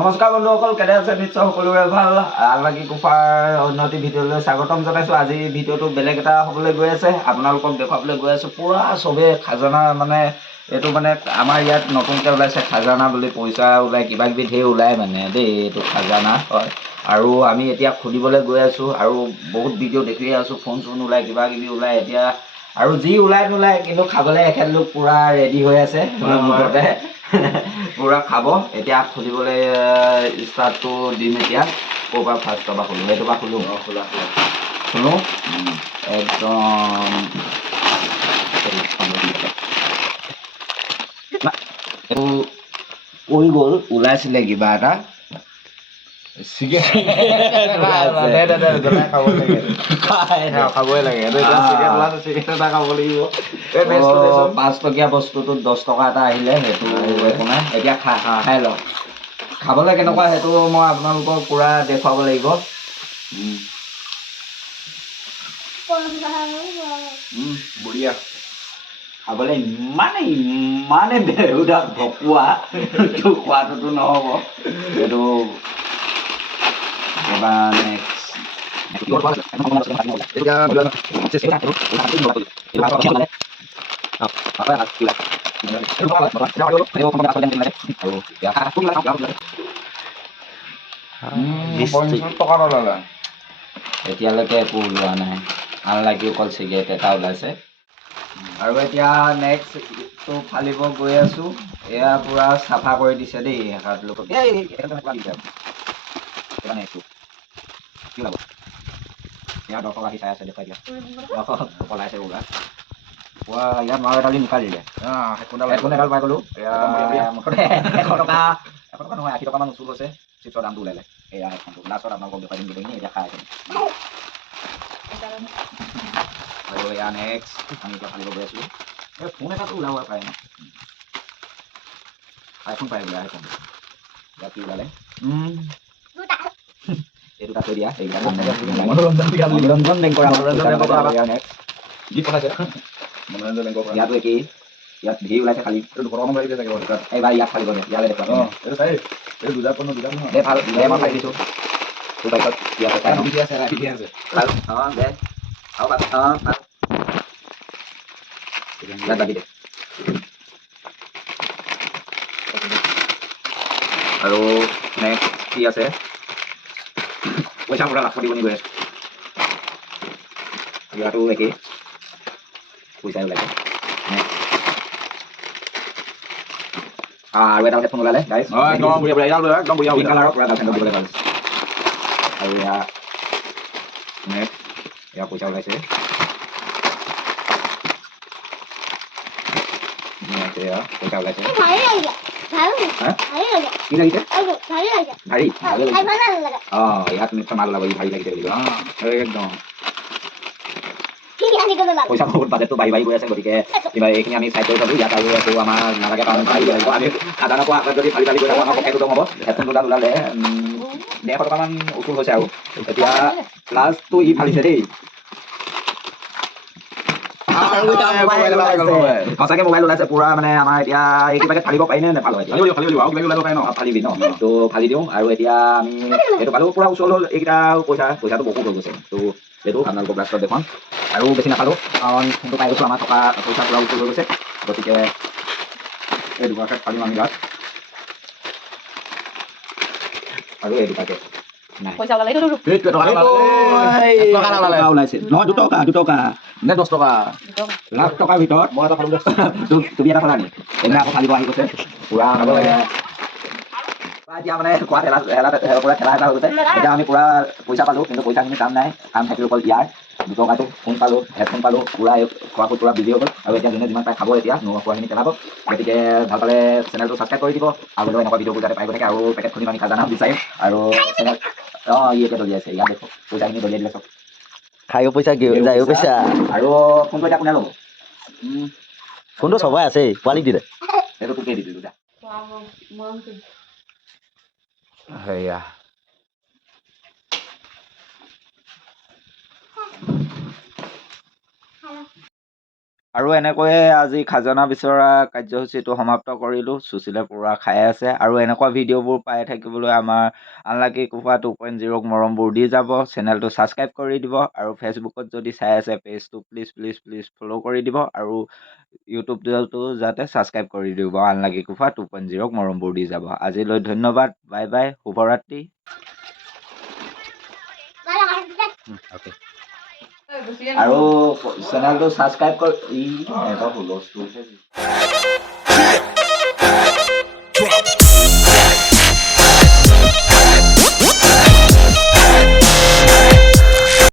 নমস্কাৰ বন্ধুসকল, কেনে আছে? নিশ্চয় সকলোৰে ভাল। আলবাগী কুফাৰ উন্নতি ভিডিঅ'লৈ স্বাগতম জনাইছোঁ। আজি ভিডিঅ'টো বেলেগ এটা হ'বলৈ গৈ আছে, আপোনালোকক দেখুৱাবলৈ গৈ আছোঁ। পূৰা চবেই খাজানা, মানে এইটো মানে আমাৰ ইয়াত নতুনকৈ ওলাইছে খাজানা বুলি, পইচা ওলায়, কিবা কিবি ধেৰ ওলায় মানে দেই, এইটো খাজানা হয়। আৰু আমি এতিয়া খুলিবলৈ গৈ আছোঁ, আৰু বহুত ভিডিঅ' দেখিয়ে আছোঁ, ফোন চোন ওলায়, কিবা কিবি ওলায়। এতিয়া আৰু যি ওলাই নোলায়, কিন্তু খাবলৈ এখেত লোক পূৰা ৰেডি হৈ আছে মুঠতে পূৰা খাব। এতিয়া খুলিবলৈ ষ্টাৰ্টটো দিম। এতিয়া ক'ৰ পৰা ফাৰ্ষ্টৰ পৰা খোলোঁ? এইটোৰ পৰা খোলোঁ। খোলোঁ একদম এইটো কৈ গ'ল, ওলাইছিলে কিবা এটা খাবই লাগে। 5 টকীয়া বস্তুটোত 10 টকা এটা আহিলে, সেইটো একো নাই। এতিয়া খাই লওক। খাবলৈ কেনেকুৱা সেইটো মই আপোনালোকক পূৰা দেখুৱাব লাগিব। বঢ়িয়া। খাবলৈ ইমানে বেহুদা ভকুৱা, খোৱাটোতো নহ'ব। এইটো এবাৰ এতিয়ালৈকে একো ওলোৱা নাই, আনলাকি অকল চিগাৰেট এটা ওলাইছে। আৰু এতিয়া নেক্সটটো ফালিব গৈ আছোঁ। এয়া পূৰা চাফা কৰি দিছে দেই এখেত লোকক। ইয়াত 10 টকা সি চাই আছে, দেখুৱাই দিয়া। পলাইছে ওলা পুৱা ইয়াত মাৰ এডালি নিকালিলে, হেডফোন এডাল পাই গ'লোঁ। মুঠতে 100 টকা নহয়, 80 টকামান উচুল হৈছে। চিপছৰ দামটো ওলালে। এয়া হেডফোনটো লাষ্টত আপোনালোকক দেখুৱাই দিম গোটেইখিনি। এতিয়া খাই আছে। আৰু এয়া নেক্সট আমি এতিয়া ফালিব গৈ আছোঁ। এই ফোন এটাতো ওলাব পাৰে ন, আইফোন পাই বোলে। আইফোন ইয়াত কি ওলালে? এই দুটা থৈ দিয়া। মনোৰঞ্জন বেংকৰ ইয়াতো একেই। ইয়াত ভি ওলাইছে খালি। এইবাৰ ইয়াত ফালিব দে, ইয়ালৈ দেখুৱাম। ভাল দে, মই ফালি দিছোঁ। তোৰ বাইকত ইয়াতে চাই দে। ইয়াত বাকি দে। আৰু নেক্সট কি আছে? পইচা পূৰা লাখপতি বনি গৈ আছোঁ। ইয়াতো একেই, পইচাই ওলাইছে। আৰু এটা হেডফোন ওলালে গাইজ, পিংক কালাৰৰ পূৰা গাৰ্লফ্ৰেণ্ডক দিবলৈ ভাল। আৰু এয়া নেক্সট এয়া পইচা ওলাইছে। এয়া পইচা ওলাইছে। কি লাগিছে? ভাৰী? অঁ, ইয়াত নিশ্চয় মাল ওলাব। ভাৰী লাগিছে বুলি একদম পইচা বহুত বাজেটটো বাঢ়ি গৈ আছে। গতিকে কিবা এইখিনি আমি চাইড কৰি থ'লোঁ। ইয়াত আৰু একো আমাৰ নালাগে, কাৰণ আমি সাধাৰণ কোৱা আগত যদি ফালি গৈ থাকোঁ, আমাৰ পকেটটো কম হ'ব। হেডফোনটো তাত ওলালে 150 টকামান উচুল হৈছে। আৰু এতিয়া লাষ্টটো ই ফালিছে দেই। সঁচাকে মোবাইল ওলাইছে পূৰা। মানে আমাৰ এতিয়া এই কিবাকে ফালিব পাৰি নে নেপালো? ফালিবি ন? তো ফালি দিওঁ। আৰু এতিয়া আমি এইটো পালোঁ, পূৰা ওচৰ হ'ল। এইকেইটা পইচাটো বহুত হৈ গৈছে। তো এইটো আপোনালোকক লাষ্টত দেখুৱাম। আৰু বেছি নাপালোঁ, কাৰণ ফোনটো পাই গৈছোঁ। আমাৰ টকা পইচা পূৰা উচল হৈ গৈছে। গতিকে এই দুটাকে ফালিম আমি গাত। আৰু এই দুটাকে ওলাইছে নহয়, 2 টকা নে 10 টকা? লাখ টকাৰ ভিতৰত মই এটা ফালোঁ। তুমি এটা ফালা নি? এনে আকৌ ফালিব আহি গৈছে পূৰা। এতিয়া মানে খোৱা ঠেলা এটা হৈ গৈছে। এতিয়া আমি পূৰা পইচা পালোঁ, কিন্তু পইচাখিনি কাম নাই। কাম থাকিল অকল ইয়াৰ 2 টকাটো। ফোন পালোঁ, হেডফোন পালোঁ, পূৰা খোৱাটো পূৰা বিজি হৈ গ'ল। আৰু এতিয়া যোনে যিমান পাই খাব, এতিয়া নোখোৱাখিনি পেলাব। গতিকে ভাল পালে চেনেলটো ছাবস্ক্ৰাইব কৰি দিব। আগলৈ এনেকুৱা ভিডিঅ'বোৰ যাতে পাই গৈ থাকে। আৰু পেকেট খুলিম আমি খাজানা বিচাৰিম। আৰু চেনেল ই এতিয়া দলিয়াইছে। ইয়াত দেখোঁ পইচাখিনি দলিয়াই দিলে চব। খাইও পইচা যায়ও পইচা আৰু ফোনটো এতিয়া কোনে ল'ব ফোনটো সবাই আছে পোৱালিক দিলে এইটো তোকে দি দিলোঁ সেয়া আৰু এনেকৈয়ে আজি খাজানা বিচৰা কাৰ্যসূচীটো সমাপ্ত কৰিলোঁ। সুশীলে পুৰা খাই আছে আৰু এনেকুৱা ভিডিঅ'বোৰ পাই থাকিবলৈ আমাৰ আনলাকি কুফা 2.0 মৰমবোৰ দি যাব। চেনেলটো ছাবস্ক্ৰাইব কৰি দিব আৰু ফেচবুকত যদি চাই আছে পেজটো প্লিজ ফ'ল' কৰি দিব আৰু ইউটিউবটো যাতে ছাবস্ক্ৰাইব কৰি দিব। আনলাকি কুফা 2.0 মৰমবোৰ দি যাব। আজিলৈ ধন্যবাদ, বাই বাই, শুভৰাত্ৰি। আৰু চেনেলটো ছাবস্ক্ৰাইব কৰি